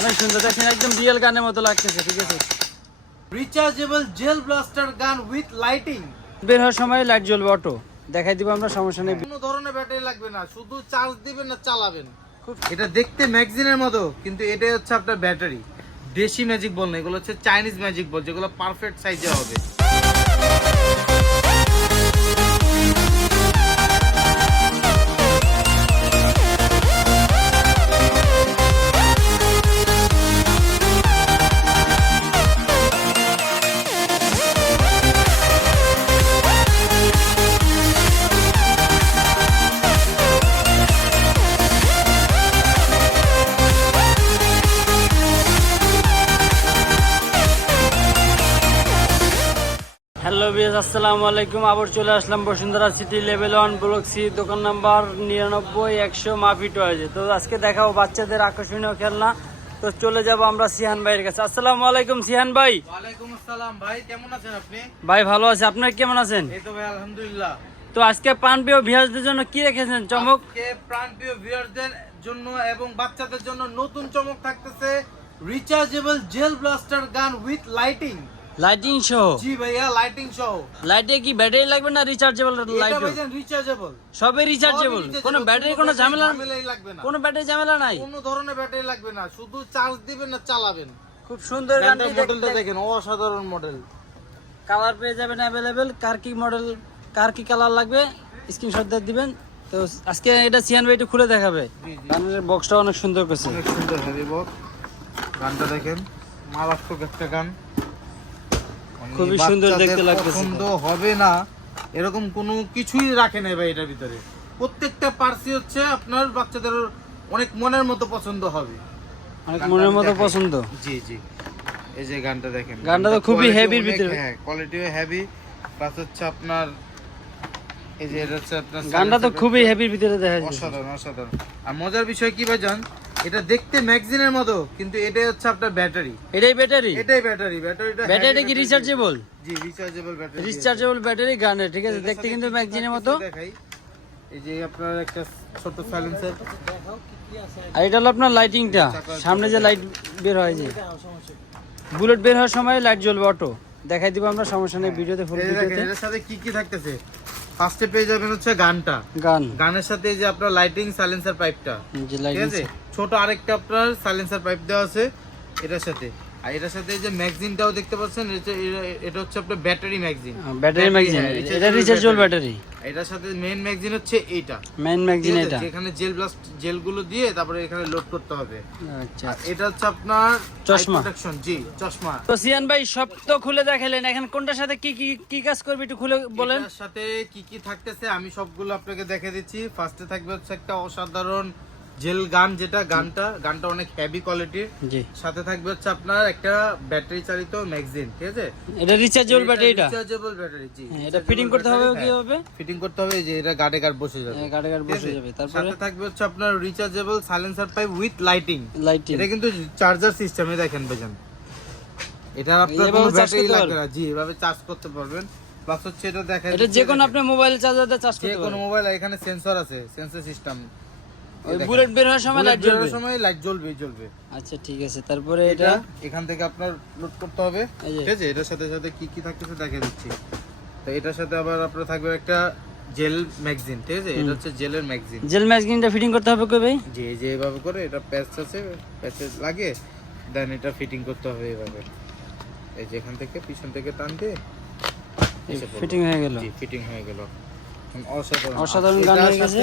অনেক সুন্দর দেখেন একদম রিয়েল গানের মতো লাগতেছে ঠিক আছে? Rechargeable gel blaster gun with lighting বের হওয়ার সময় লাইট জ্বলবে অটো দেখাই দিব আমরা সমস্যা নেই। কোনো ধরনের ব্যাটারি লাগবে না শুধু চার্জ দিবেন না চালাবেন। এটা দেখতে ম্যাগজিনের মতো কিন্তু এটাই হচ্ছে আপনার ব্যাটারি। দেশি ম্যাজিক বল না এগুলো হচ্ছে চাইনিজ ম্যাজিক বল যেগুলো পারফেক্ট সাইজে হবে। হ্যালো বিএস আসসালামু আলাইকুম। আবার চলে আসলাম Bashundhara city level one block C দোকান নাম্বার নিরানব্বই একশো মাফি টয়েজে তো আজকে দেখাবো বাচ্চাদের আকর্ষণীয় খেলনা। তো চলে যাব আমরা সিহান ভাইয়ের কাছে। আসসালামু আলাইকুম সিহান ভাই। ওয়ালাইকুম আসসালাম ভাই কেমন আছেন আপনি? ভাই ভালো আছে। আপনার কেমন আছেন? এই তো ভাই আলহামদুলিল্লাহ। তো আজকে প্রাণপ্রিয় ভিউয়ার্সদের জন্য কি রেখেছেন? চমক? আজকে প্রাণপ্রিয় ভিউয়ারদের জন্য এবং বাচ্চাদের জন্য নতুন চমক থাকতেছে rechargeable gel blaster gun with lighting lighting সহ জি ভাইয়া লাইটিং সহ লাইটে কি ব্যাটারি লাগবে না রিচার্জেবল লাইট এটা রিচার্জেবল সবে রিচার্জেবল কোনো ব্যাটারি কোনো ঝামেলা লাগবে না। কোনো ব্যাটারি ঝামেলা নাই? কোনো ধরনের ব্যাটারি লাগবে না। শুধু চার্জ দিবেন না চালাবেন। খুব সুন্দর মডেলটা দেখেন অসাধারণ মডেল কালার পেয়ে যাবেন অ্যাভেলেবেল কার কি মডেল কার কি কালার লাগবে স্ক্রিনশট দিয়ে দিবেন। তো আজকে এটা সিয়ান ভাই একটু খুলে দেখাবে। গানের বক্সটা অনেক সুন্দর করছে। অনেক সুন্দর হেভি বক্স গানটা দেখেন মারাত্মক একটা গান। খুবই সুন্দর দেখতে লাগতেছে। পছন্দ হবে না এরকম কোনো কিছুই রাখে নাই ভাই এটার ভিতরে। প্রত্যেকটা পার্সি হচ্ছে আপনার বাচ্চাদের অনেক মনের মতো পছন্দ হবে। অনেক মনের মতো পছন্দ? জি জি। এই যে গানটা দেখেন গানটা তো খুবই quality heavy র অনেক- ভিতরে। হ্যাঁ কোয়ালিটিও হেভি প্লাস হচ্ছে আপনার এই যে এটা হচ্ছে আপনার গানটা তো খুবই হেভির ভিতরে দেখা যাচ্ছে। অসাধারণ অসাধারণ। আর মজার বিষয় কি ভাই জান এটা দেখতে ম্যাগজিনের মতো কিন্তু এটাই হচ্ছে আপনার ব্যাটারি। এটাই ব্যাটারি? এটাই ব্যাটারি ব্যাটারিটা ব্যাটারিটা কি রিচার্জেবল জি রিচার্জেবল ব্যাটারি রিচার্জেবল ব্যাটারি গানের ঠিক আছে? দেখতে কিন্তু ম্যাগজিনের মতো। দেখাই এই যে আপনার একটা ছোট সাইলেন্সার আর এটা হলো আপনার লাইটিংটা সামনে যে লাইট বের হয় যে বুলেট বের হওয়ার সময় লাইট জ্বলবে অটো দেখাই দিব আমরা সমস্যা নেই ভিডিওতে ফুল ভিডিওতে। এর সাথে কি কি থাকতেছে? ফার্স্টে পেয়ে যাবেন হচ্ছে গানটা গান গানের সাথে এই যে আপনার লাইটিং সাইলেন্সার পাইপটা ঠিক লাইটিং আছে? ছোট আরেকটা আপনার সাইলেন্সার পাইপ দেওয়া আছে এটার সাথে। আর এটার সাথে এই যে ম্যাগজিনটাও দেখতে পাচ্ছেন এটা- এটা- এটা হচ্ছে আপনার ব্যাটারি ম্যাগজিন ব্যাটারি ম্যাগজিন এটা রিচার্জেবল ব্যাটারি এটার সাথে মেইন ম্যাগজিন হচ্ছে এইটা। মেইন ম্যাগজিন এটা। যেখানে জেল ব্লাস্ট জেলগুলো দিয়ে তারপরে এখানে লোড করতে হবে। আচ্ছা আর এটা হচ্ছে আপনার চশমা। প্রোটেকশন জি চশমা। তো সিয়ান ভাই সব তো খুলে দেখালেন। এখন কোনটার সাথে কি কি কি কাজ করবে একটু খুলে বলেন। এটার সাথে কি কি থাকতেছে আমি সবগুলো আপনাকে দেখে দিচ্ছি। ফার্স্টে থাকবে হচ্ছে একটা অসাধারণ জেল গান যেটা গানটা গানটা অনেক হেভি কোয়ালিটির সাথে থাকবে হচ্ছে আপনার একটা ব্যাটারি চালিত ম্যাগজিন ঠিক আছে? এটা রিচার্জেবল ব্যাটারি এটা রিচার্জেবল ব্যাটারি জি হ্যাঁ, এটা ফিটিং করতে হবে কি হবে? ফিটিং করতে হবে যে এটা গাড়ে গাড় বসে যাবে। গাড়ি গাড়ি ঠিক বসে যাবে। তারপরে? সাথে থাকবে হচ্ছে আপনার rechargeable silencer pipe with lighting lighting এটা কিন্তু চার্জার সিস্টেমে দেখেন ভাইজান। এটা আপনার এভাবে কোনো ব্যাটারি লাগবে না। জি এভাবে চার্জ করতে পারবেন। প্লাস হচ্ছে এটা দেখেন এটা যে কোনো আপনি মোবাইল চার্জার দিয়ে চার্জ যে করতে কোনো মোবাইল এখানে সেন্সর আছে সেন্সর সিস্টেম ওই বুলেট বের হওয়ার সময় লাইট জ্বলবে? সময় লাইট জ্বলবে জ্বলবে। আচ্ছা ঠিক আছে তারপরে এটা এখান থেকে আপনার লোড করতে হবে। ঠিক আছে এটার সাথে সাথে কি কি থাকতেছে দেখে দিচ্ছি। তো এটার সাথে আবার আপনার থাকবে একটা জেল ম্যাগজিন ঠিক আছে? এটা হচ্ছে জেলের ম্যাগজিন জেল ম্যাগজিনটা ফিটিং করতে হবে কই ভাই? এই যে এভাবে করে এটা প্যাচ আছে প্যাচে লাগে দেন এটা ফিটিং করতে হবে এভাবে। এই যে এখান থেকে পিছন থেকে টান দিয়ে ফিটিং হয়ে গেল। জি ফিটিং হয়ে গেল। অসাধারণ। অসাধারণ গান হয়ে গেছে।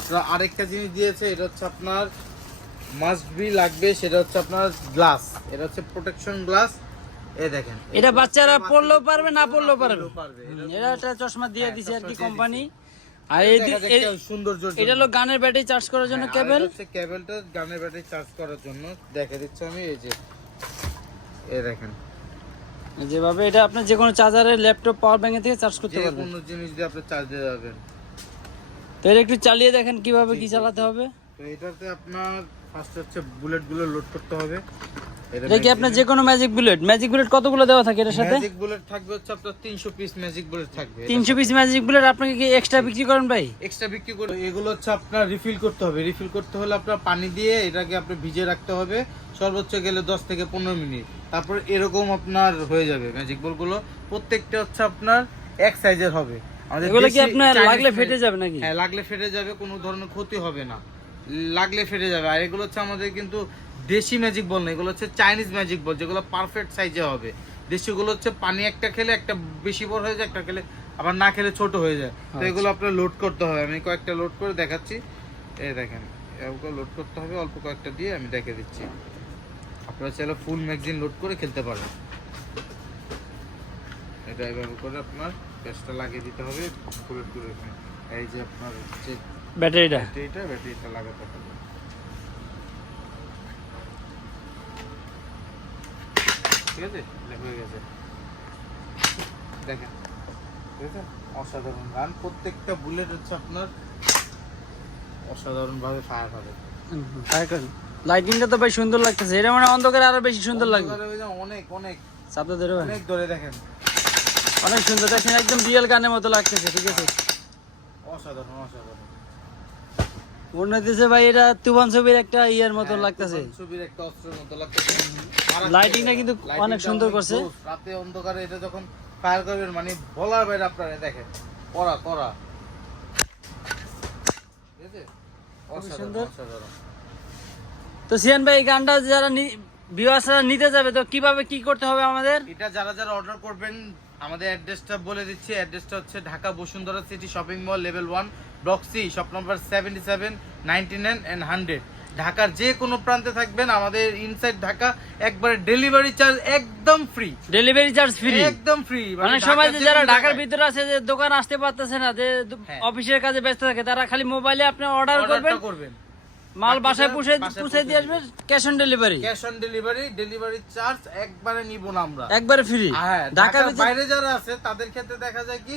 আপনার আরেকটা জিনিস দিয়েছে এটা হচ্ছে আপনার মাস্ট বি লাগবে সেটা হচ্ছে আপনার গ্লাস এটা হচ্ছে প্রোটেকশন গ্লাস দেখেন এটা বাচ্চারা পড়লেও পারবে না পড়লেও পারবে। এটা একটা চশমা দিয়ে দিছে আর কি কোম্পানি আর এই সৌন্দর্য এটা হলো গানের ব্যাটারি চার্জ করার জন্য কেবল হচ্ছে কেবলটা গানের ব্যাটারি চার্জ করার জন্য। দেখে দিচ্ছি আমি এই যে এই দেখেন। যেভাবে এটা আপনি যে কোনো চার্জারে ল্যাপটপ পাওয়ার ব্যাংক থেকে চার্জ করতে পারবেন। কোনো জিনিস দিয়ে আপনি চার্জ দিয়ে যাবেন। তো এটা একটু চালিয়ে দেখেন কীভাবে কি চালাতে হবে। তো এটাতে আপনার ফার্স্ট হচ্ছে বুলেটগুলো লোড করতে হবে। এটা কি আপনার যে কোনো ম্যাজিক বুলেট ম্যাজিক বুলেট কতগুলো দেওয়া থাকে এটার সাথে? ম্যাজিক বুলেট থাকবে হচ্ছে আপনার 300 পিস ম্যাজিক বুলেট থাকবে। তিনশো পিস ম্যাজিক বুলেট আপনাকে কি এক্সট্রা বিক্রি করেন ভাই? এক্সট্রা বিক্রি করে এগুলো হচ্ছে আপনার রিফিল করতে হবে। রিফিল করতে হলে আপনার পানি দিয়ে এটাকে আপনি ভিজিয়ে রাখতে হবে। সর্বোচ্চ গেলে 10 থেকে 15 মিনিট। তারপর এরকম আপনার হয়ে যাবে ম্যাজিক বলগুলো প্রত্যেকটা হচ্ছে আপনার এক সাইজের হবে। এগুলো কি আপনার লাগলে ফেটে যাবে নাকি? হ্যাঁ লাগলে ফেটে যাবে কোনো ধরনের ক্ষতি হবে না। লাগলে ফেটে যাবে। আর এগুলো হচ্ছে আমাদের কিন্তু দেশি ম্যাজিক বল না এগুলো হচ্ছে চাইনিজ ম্যাজিক বল যেগুলো পারফেক্ট সাইজে হবে। দেশিগুলো হচ্ছে পানি একটা খেলে একটা বেশি বড় হয়ে যায় একটা খেলে আবার না খেলে ছোট হয়ে যায়। তো আচ্ছা। এগুলো আপনার লোড করতে হবে। আমি কয়েকটা লোড করে দেখাচ্ছি। এই দেখেন এগুলো লোড করতে হবে অল্প কয়েকটা দিয়ে আমি দেখে দিচ্ছি। আপনারা চাইলে ফুল ম্যাগজিন লোড করে খেলতে পারেন। এটা এভাবে করে আপনার পেস্টটা লাগিয়ে দিতে হবে করে করে এই যে আপনার হচ্ছে ব্যাটারিটা। ব্যাটারিটা ব্যাটারিটা লাগাতে হবে। ঠিক আছে? হয়ে গেছে। দেখেন ঠিক আছে? অসাধারণ গান। প্রত্যেকটা বুলেট হচ্ছে আপনার অসাধারণ ভাবে ফায়ার হবে লাইটিংটা তো ভাই সুন্দর লাগতেছে। এটা মানে অন্ধকারে আরও বেশি সুন্দর লাগবে। অনেক অনেক। ধরে অনেক ধরে দেখেন। অনেক সুন্দর। দেখছেন একদম রিয়েল গানের মতো লাগতেছে ঠিক আছে? অসাধারণ অসাধারণ। মনে হইতেছে ভাই এটা তুফান ছবির একটা ইয়ের মতো হ্যাঁ, লাগতেছে। ছবির একটা অস্ত্রের মতো লাগতেছে। লাইটিংটা কিন্তু অনেক সুন্দর করছে। রাতে অন্ধকারে এটা যখন ফায়ার করবেন মানে বলার বাইরে আপনারা দেখেন। করা করা ঠিক আছে? অসাধারণ, অসাধারণ। তো সিয়ান ভাই গানটা যারা ভিউয়ার্সরা নিতে যাবে তো কীভাবে কি করতে হবে আমাদের? এটা যারা যারা অর্ডার করবেন আমাদের অ্যাড্রেসটা বলে দিচ্ছি অ্যাড্রেসটা হচ্ছে Dhaka Bashundhara city shopping mall level one block C shop number seventy seven ninety nine and hundred ঢাকার যে কোনো প্রান্তে থাকবেন আমাদের ইনসাইড ঢাকা একবারে ডেলিভারি চার্জ একদম ফ্রি ডেলিভারি চার্জ ফ্রি একদম ফ্রি মানে সবাই যে যারা ঢাকার ভিতরে আছে যে দোকান আসতে পারতেছে না যে হ্যাঁ। অফিসের কাজে ব্যস্ত থাকে তারা খালি মোবাইলে আপনি অর্ডার করবেন। করবেন। মাল বাসায় পুষে বাসায় পুষে দিয়ে আসবে cash on delivery cash on delivery delivery charge একবারে নিব না আমরা। একবারে ফ্রি হ্যাঁ ঢাকার বাইরে যারা আছে তাদের ক্ষেত্রে দেখা যায় কি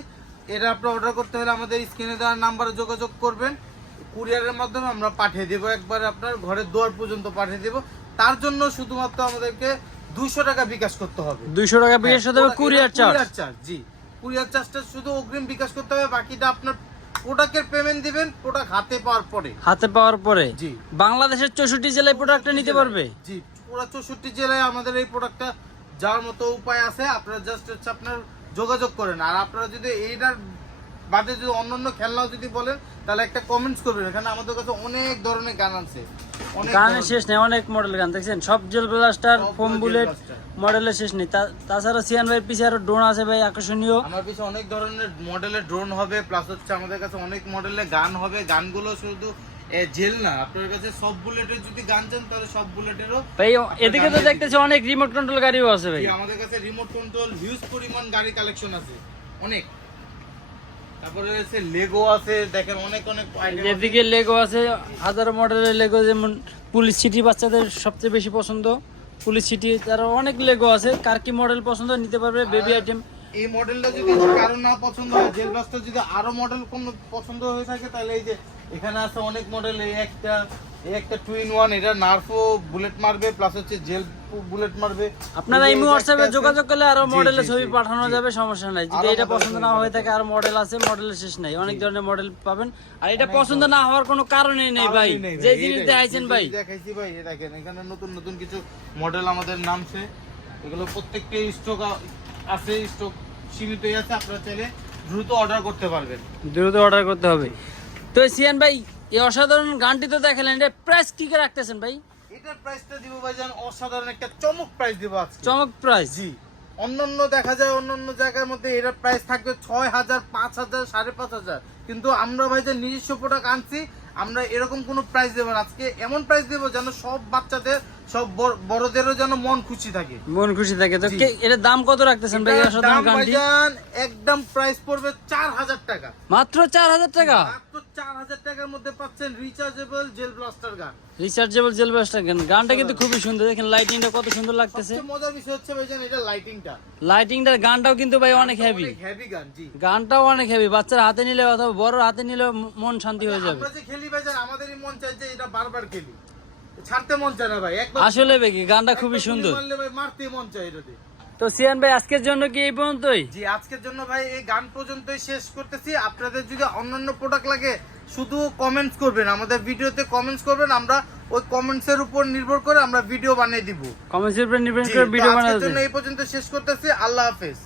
এটা আপনি অর্ডার করতে হলে আমাদের স্ক্রিনে দেওয়ার নাম্বারে যোগাযোগ করবেন। কুরিয়ারের মাধ্যমে আমরা পাঠিয়ে দেবো একবার আপনার ঘরের দুয়ার পর্যন্ত পাঠিয়ে দেবো। তার জন্য শুধুমাত্র আমাদেরকে দুইশো টাকা বিকাশ করতে হবে। দুইশো টাকা বিকাশ সাথে হ্যাঁ, কুরিয়ার চার্জ কুরিয়ার চার্জ জি। কুরিয়ার চার্জটা শুধু অগ্রিম বিকাশ করতে হবে বাকিটা আপনার প্রোডাক্টের পেমেন্ট দিবেন প্রোডাক্ট হাতে পাওয়ার পরে। হাতে পাওয়ার পরে? জি। বাংলাদেশের চৌষট্টি জেলায় প্রোডাক্টটা নিতে পারবে? জি পুরো চৌষট্টি জেলায় আমাদের এই প্রোডাক্টটা যাওয়ার মতো উপায় আছে আপনারা জাস্ট হচ্ছে আপনার যোগাযোগ করেন। আর আপনারা যদি এইটার বাদে যদি অন্যান্য খেলনাও যদি বলেন তাহলে একটা কমেন্টস করবেন। এখানে আমাদের কাছে অনেক ধরনের গান আছে। অনেক গানের শেষ নেই অনেক মডেল গান দেখছেন? সব জেল ব্লাস্টার ফোম বুলেট মডেলের শেষ নেই। তাছাড়া সিয়ান ভাই পিছে আরও ড্রোন আছে ভাই আকর্ষণীয়। আমার পিছনে অনেক ধরনের মডেলের ড্রোন হবে প্লাস হচ্ছে আমাদের কাছে অনেক মডেলের গান হবে। গানগুলো শুধু জেল না আপনার কাছে সব বুলেটের যদি গান চান তাহলে সব বুলেটেরও ভাই এদিকে তো দেখতেছি অনেক রিমোট কন্ট্রোল গাড়িও আছে ভাই। আমাদের কাছে রিমোট কন্ট্রোল হিউজ পরিমাণ গাড়ি কালেকশন আছে। অনেক। তারপরে লেগো আছে দেখেন অনেক অনেক এদিকে লেগো আছে হাজার মডেলের লেগো যেমন পুলিশ সিটি বাচ্চাদের সবচেয়ে বেশি পছন্দ। পুলিশ সিটি তার অনেক লেগো আছে। কার কি মডেল পছন্দ নিতে পারবে বেবি আইটেম। এই মডেলটা যদি কারও না পছন্দ হয় জেল যদি আরও মডেল কোন পছন্দ হয়ে থাকে তাহলে এই যে এখানে আছে অনেক মডেল এই একটা এই একটা টুইন ওয়ান এটা নার্ফো বুলেট মারবে প্লাস হচ্ছে জেল বুলেট মারবে। আপনারা এই এই হোয়াটসঅ্যাপে যোগাযোগ করলে আরও মডেলের ছবি পাঠানো যাবে সমস্যা নাই। যদি এটা পছন্দ না হয়ে থাকে আর মডেল আছে মডেলের শেষ নাই। অনেক ধরনের মডেল পাবেন। আর এটা পছন্দ না হওয়ার কোনো কারণই নেই ভাই। যে জিনিস দেখাইছেন ভাই। দেখাইছি ভাই এ দেখেন এখানে নতুন নতুন কিছু মডেল আমাদের নামছে। এগুলো প্রত্যেকটা স্টক আছে স্টক সীমিতই আছে আপনারা চাইলে দ্রুত অর্ডার করতে পারবেন। দ্রুত অর্ডার করতে হবে। তো সিয়ান ভাই এই অসাধারণ গানটি তো দেখালেন এটা প্রাইস কি করে রাখতেছেন ভাই? এটার প্রাইসটা দিব ভাই ভাইজান অসাধারণ একটা চমক প্রাইস দিব আজকে। চমক প্রাইস জি। অন্যান্য দেখা যায় অন্যান্য জায়গার মধ্যে এটার প্রাইস থাকবে ছয় হাজার পাঁচ হাজার সাড়ে পাঁচ হাজার। কিন্তু আমরা ভাই যে নিজস্ব প্রোডাক্ট আনছি আমরা এরকম কোনো প্রাইস দেবো না। আজকে এমন প্রাইস দেবো যেন সব বাচ্চাদের সব বড়দেরও যেন মন খুশি থাকে। মন খুশি থাকে। তো। দাম কত রাখতেছেন ভাই দাম ভাইজান একদম প্রাইস পড়বে চার হাজার টাকা। মাত্র চার হাজার টাকা? মাত্র চার হাজার টাকার মধ্যে পাচ্ছেন rechargeable gel blaster gun rechargeable gel blaster gun গানটা কিন্তু খুবই সুন্দর। দেখেন লাইটিংটা কত সুন্দর লাগতেছে। সবচেয়ে মজার বিষয় হচ্ছে ভাইজান এটা লাইটিংটা লাইটিংটার গানটাও কিন্তু ভাই অনেক হেভি হেভি গান জি। গানটাও অনেক হেভি বাচ্চারা হাতে নিলে অথবা বড় হাতে নিলে মন শান্তি হয়ে যাবে। আমরা যে খেলি ভাইজান আমাদেরই মন চাই যে এটা বারবার খেলি। ছাড়তে মন চায় না ভাই আসলে বেকি গানটা খুবই সুন্দর। গুলি মারলে ভাই মারতে মন চায় এটাতে। তো সিয়ান ভাই আজকের জন্য কি এই পর্যন্তই? জি আজকের জন্য ভাই এই গান পর্যন্তই শেষ করতেছি। আপনাদের যদি অন্যান্য প্রোডাক্ট লাগে শুধু কমেন্টস করবেন আমাদের ভিডিওতে কমেন্টস করবেন আমরা ওই কমেন্টস এর উপর নির্ভর করে আমরা ভিডিও বানিয়ে দিব। কমেন্টসের উপর নির্ভর করে ভিডিও বানাতে জন্য এই পর্যন্ত শেষ করতেছি। আল্লাহ হাফেজ।